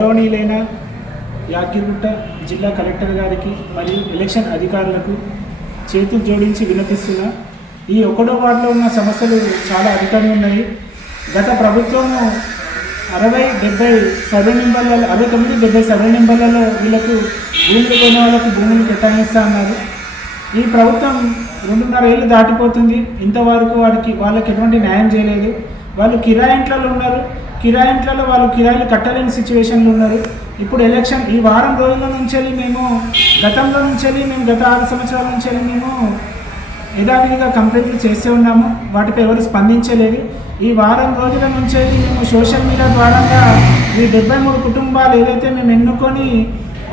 గౌరవనీయులైన యాదగిరిగుట్ట జిల్లా కలెక్టర్ గారికి మరియు ఎలక్షన్ అధికారులకు చేతులు జోడించి వినతిస్తున్నా. ఈ 1వ వార్డులో ఉన్న సమస్యలు చాలా అధికంగా ఉన్నాయి. గత ప్రభుత్వము 69 సర్వే నెంబర్లలో వీళ్ళకు భూములు కొనే వాళ్ళకు భూములు కేటాయిస్తా అన్నారు. ఈ ప్రభుత్వం 2.5 ఏళ్ళు దాటిపోతుంది. ఇంతవరకు వాళ్ళకి ఎటువంటి న్యాయం చేయలేదు. వాళ్ళు కిరాయి ఇంట్లలో ఉన్నారు. కిరాయి ఇంట్లలో వాళ్ళు కిరాయిలు కట్టలేని సిచ్యువేషన్లు ఉన్నారు. ఇప్పుడు ఎలక్షన్ ఈ వారం రోజుల నుంచి మేము గత 6 సంవత్సరాల నుంచి మేము యథావిధిగా కంప్లైంట్లు చేస్తూ ఉన్నాము. వాటిపై ఎవరు స్పందించలేదు. ఈ వారం రోజుల నుంచి మేము సోషల్ మీడియా ద్వారా ఈ 73 కుటుంబాలు ఏదైతే మేము ఎన్నుకొని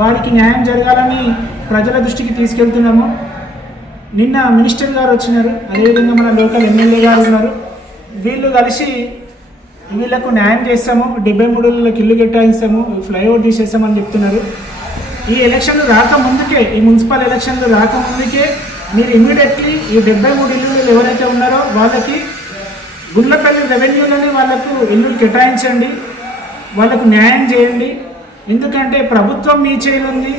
వారికి న్యాయం జరగాలని ప్రజల దృష్టికి తీసుకెళ్తున్నాము. నిన్న మినిస్టర్ గారు వచ్చినారు, అదేవిధంగా మన లోకల్ ఎమ్మెల్యే గారు ఉన్నారు. వీళ్ళు కలిసి వీళ్ళకు న్యాయం చేస్తాము, 73 ఇల్లు కేటాయిస్తాము, ఫ్లైఓవర్ తీసేస్తామని చెప్తున్నారు. ఈ ఎలక్షన్లు రాకముందుకే, ఈ మున్సిపల్ ఎలక్షన్లు రాకముందుకే మీరు ఇమీడియట్లీ ఈ 73 ఇల్లు ఎవరైతే ఉన్నారో వాళ్ళకి గుండ్లపల్లి రెవెన్యూలోనే వాళ్ళకు ఇల్లు కేటాయించండి, వాళ్ళకు న్యాయం చేయండి. ఎందుకంటే ప్రభుత్వం మీ చేయిలో ఉంది,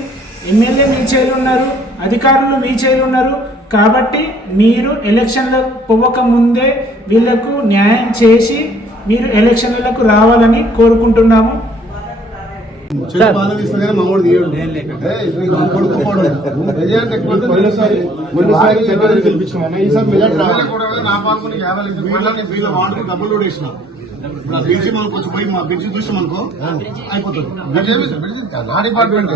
ఎమ్మెల్యే మీ చేయిలో ఉన్నారు, అధికారులు మీ చేయిలో ఉన్నారు. కాబట్టి మీరు ఎలక్షన్లు పోవక ముందే వీళ్లకు న్యాయం చేసి మీరు ఎలక్షన్లకు రావాలని కోరుకుంటున్నాము. బ్రిడ్జి మనకు వచ్చి పోయి మా బ్రిడ్జి చూసి మనకో అయిపోతుంది. నా డిపార్ట్మెంట్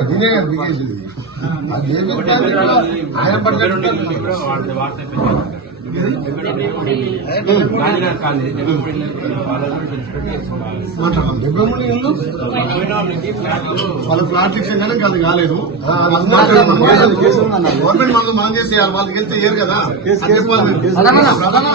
వాళ్ళ ఫ్లాట్ ఇచ్చిన కానీ అది కాలేదు. గవర్నమెంట్ మనం చేసేయాలి, వాళ్ళకి వెళ్తే ఏరు కదా. ప్రధాన